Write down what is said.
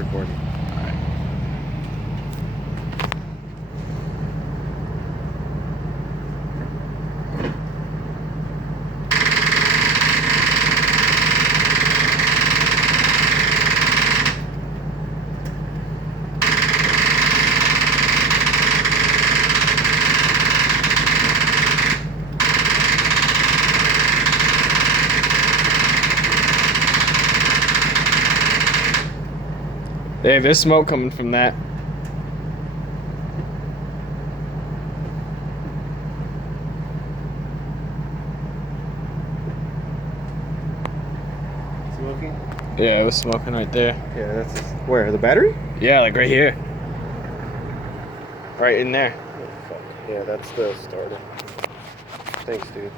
recording. Dave, there's smoke coming from that. Smoking? Yeah, it was smoking right there. Yeah, that's where the battery. Yeah, like right here. Right in there. Oh, fuck. Yeah, that's the starter. Thanks, dude.